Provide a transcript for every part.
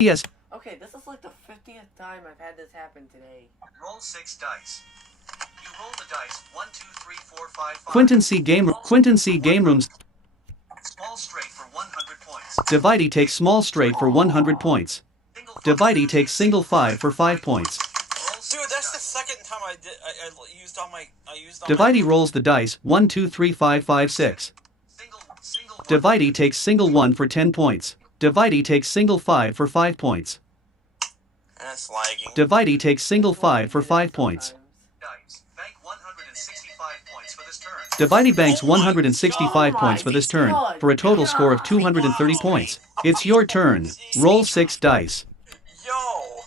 Yes. Okay, this is like the 50th time I've had this happen today. Roll 6 dice. You roll the dice 1, 2, 3, 4, 5, 5. Quinton C. Game Rooms. Small straight for 100 points. Divide takes small straight for 100 points. Divide takes single 5 for 5 points. Dude, that's the second time I used all my. Divide rolls the dice 1, 2, 3, 5, 5, 6. Divide takes single 1 for 10 points. Divide takes single 5 for 5 points. That's lagging. Divide takes single 5 for 5 points. Bank 165 points for this turn. Divide banks 165 points for this turn, for a total score of 230 points. It's your turn. Roll 6 dice. Yo!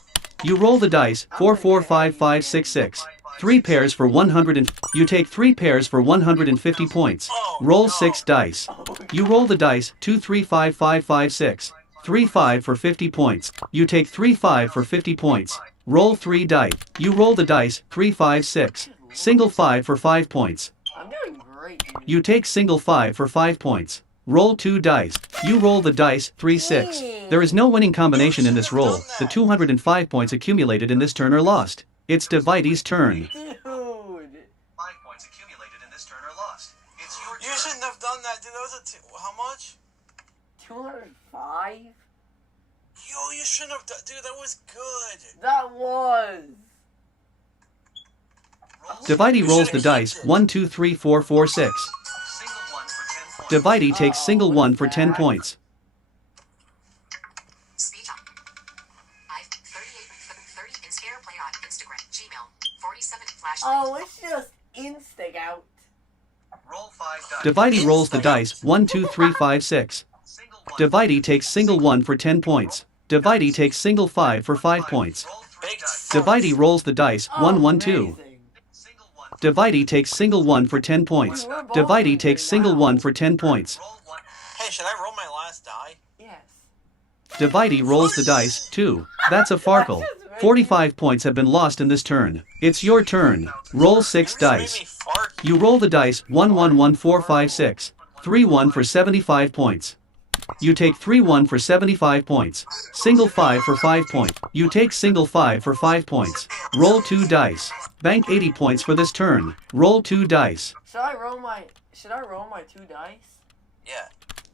You roll the dice 4, 4, 5, 5, 6, 6. 3 pairs for 100 and you take 3 pairs for 150 points. Roll 6 dice. You roll the dice 2, 3, 5, 5, 5, 6. 3, 5 for 50 points. You take 3, 5 for 50 points. Roll 3 dice. You roll the dice 3, 5, 6. Single 5 for 5 points. I'm doing great. You take single 5 for 5 points. Roll 2 dice. You roll the dice 3, 6. There is no winning combination in this roll. The 205 points accumulated in this turn are lost. It's Divide's turn. Dude. 5 points accumulated in this turn are lost. It's your turn. You shouldn't have done that, dude. That was how much? 205? Yo, you shouldn't have done. Dude, that was good. That was. Divide rolls the dice 1, 2, 3, 4, 4, 6. Single 1 for 10 points. Divide takes single 1 for 10 points. Speech on. I 30 Instagram play on Instagram, Gmail, 47 flashlight. Oh, it's just instig out. Roll 5 dice. Divide rolls the dice 1, 2, 3, 5, 6. Single 1. Divide takes single 1 for 10 points. Divide takes single 5 for 5 points. Roll 3 dice. Divide rolls the dice 1, 1, 2. Amazing. Single 1. Divide takes single 1 for 10 points. Divide takes single 1 for 10 points. Roll 1. Hey, should I roll my last die? Yes. Divide rolls the dice 2. That's a Farkle. 45 points have been lost in this turn. It's your turn. Roll 6 You just made dice. me fart. You roll the dice 1, 1, 1, 4, 5, 6. 3, 1 for 75 points. You take 3, 1 for 75 points. Single 5 for 5 points. You take single 5 for 5 points. Roll 2 dice. Bank 80 points for this turn. Roll 2 dice. Should I roll my 2 dice? Yeah.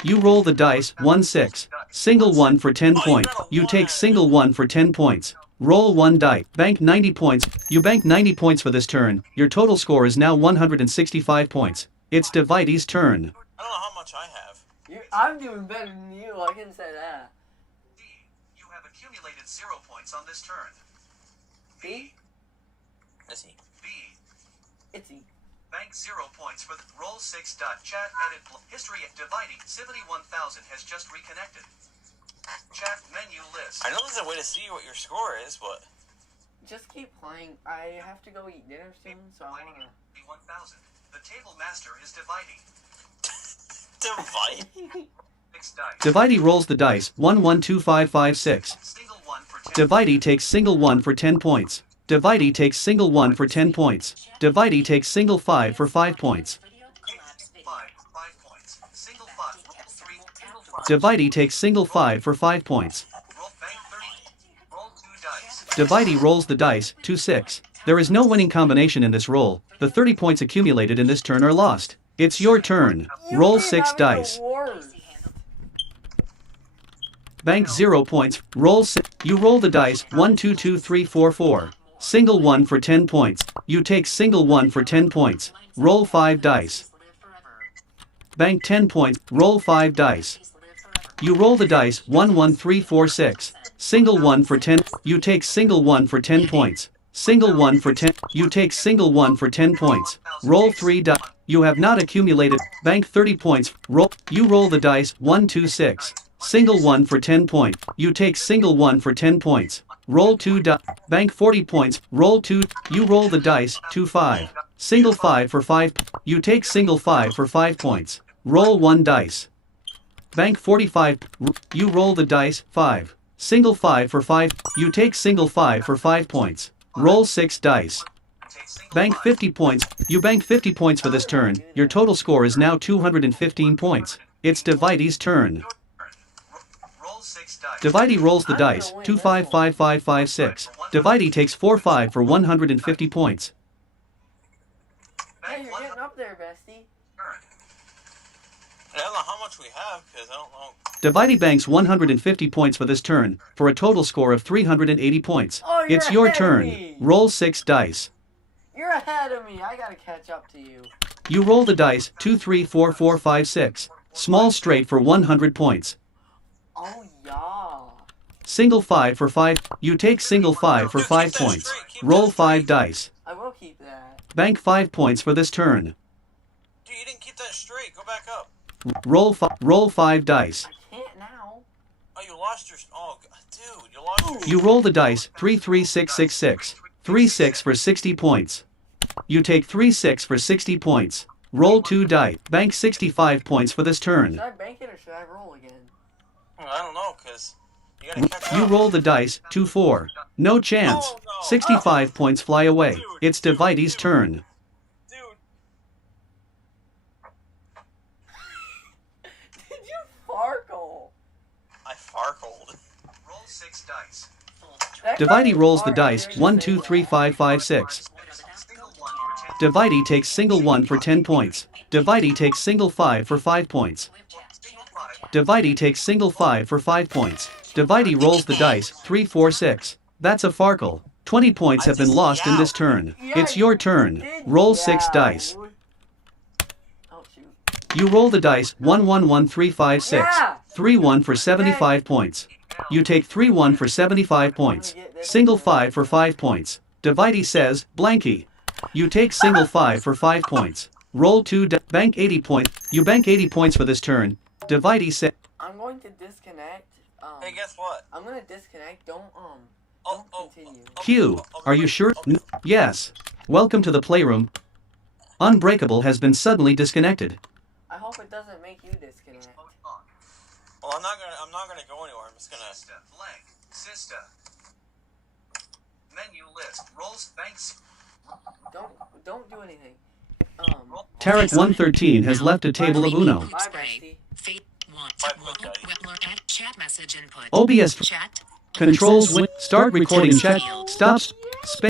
You roll the dice 1, 6. Single 1 for 10 points. You take single 1 for 10 points. Roll 1 die. Bank 90 points. You bank 90 points for this turn. Your total score is now 165 points. It's Divide's turn. I don't know how much I have. I'm doing better than you, I can say that. D. You have accumulated 0 points on this turn. B? Is he? B. Itsy. Bank 0 points for the roll 6 dot chat edit history of dividing 71,000 has just reconnected. Chat menu list. I know there's a way to see what your score is, but Just keep playing. I have to go eat dinner soon, so I Dividing wanna... 71,000. The table master is dividing. divide. 6 dice. Divide rolls the dice 1, 1, 2, 5, 5, 6. Single 1 for 10. Divide takes single 1 for 10 points. Divide takes single 1 for 10 points. Divide takes single 5 for 5 points. 5 points. Single 5. Roll 3. Single 5. Divide takes single 5 for 5 points. Roll bank 30. Roll 2 dice. Divide rolls the dice 2, 6. There is no winning combination in this roll. The 30 points accumulated in this turn are lost. It's your turn. Roll 6 dice. Bank 0 points. Roll 6. You roll the dice 1, 2, 2, 3, 4, 4. Single 1 for 10 points. You take single 1 for 10 points. Roll 5 dice. Bank 10 points. Roll 5 dice. You roll the dice 1, 1, 3, 4, 6. Single 1 for 10. You take single 1 for 10 points. Single 1 for 10. You take single 1 for 10 points. Roll 3 dice. You have not accumulated. Bank 30 points. Roll. You roll the dice 1, 2, 6. Single 1 for 10 points. You take single 1 for 10 points. Roll 2 dice. Bank 40 points. Roll 2. You roll the dice 2, 5. Single 5 for 5. You take single 5 for 5 points. Roll 1 dice. Bank 45. You roll the dice 5. Single 5 for 5. You take single 5 for 5 points. Roll 6 dice. Bank 50 points. You bank 50 points for this turn. Your total score is now 215 points. It's Divide's turn. Roll 6 6 dice. Divide rolls the I'm gonna dice. win 2 this 5 one. 5 5 5 6. Divide takes 4 5 for 150 points. Hey, Bank you're 100. getting up there, bestie. Turn. I don't know how much we have because I don't know. Divide banks 150 points for this turn, for a total score of 380 points. Oh, you're It's your ahead of turn. me. Roll 6 dice. You're ahead of me. I gotta catch up to you. You roll the dice. 2 3 4 4 5 6. Small straight for 100 points. Oh, yeah. Single 5 for 5. You take single 5 for Dude, 5 keep that points. straight, keep Roll that 5 straight. dice. I will keep that. Bank 5 points for this turn. Dude, you didn't keep that straight. Go back up. Roll 5 dice. I can't now. Oh, you lost your. Oh, dude, you lost your. You roll the dice. 3 3 6 6 6. 3 6 for 60 points. You take 3 6 for 60 points. Roll 2 dice. Bank 65 points for this Should turn. I bank it or should I roll again? I don't know, because you gotta catch You up. roll the dice. 2 4. No chance. Oh, no. 65 points fly away. It's Dividey's turn. Dude, Did you farkle? I farkled. Roll 6 dice. That Dividey guy rolls the farted dice. during 1 the 2 same 3 laugh. 5 5 6. Single 1 for 10. Dividey takes single 1 for 10 points. Dividey takes single 5 for 5 points. Single 5. Dividey takes single 5 for 5 points. Dividey rolls the dice. 3 4 6. That's a farkle. 20 points have been lost in this turn. It's your turn. Roll 6 dice. Oh, shoot. You roll the dice. 1 1 1 3 5 6. Yeah. 3 1 for 75 points. You take 3 1 for 75 points. Single 5 for 5 points. Dividey says, blanky. You take single 5 for 5 points. Roll 2 bank 80 points. You bank 80 points for this turn. Dividey says, I'm going to disconnect. Hey, guess what? I'm gonna disconnect. Don't Oh, oh, continue. Q, are you sure? Yes. Welcome to the playroom. Unbreakable has been suddenly disconnected. I hope it doesn't make you disconnect. Well, I'm not gonna go anywhere. I'm just gonna. Sista. Blank. Sista. Menu list. Rolls. Banks. Don't do anything. Tarek 113 has left a table of Uno. Bye, bestie. Fate one. Bye, buddy. Add chat message input. OBS Chat. controls start recording chat. Stops. Space.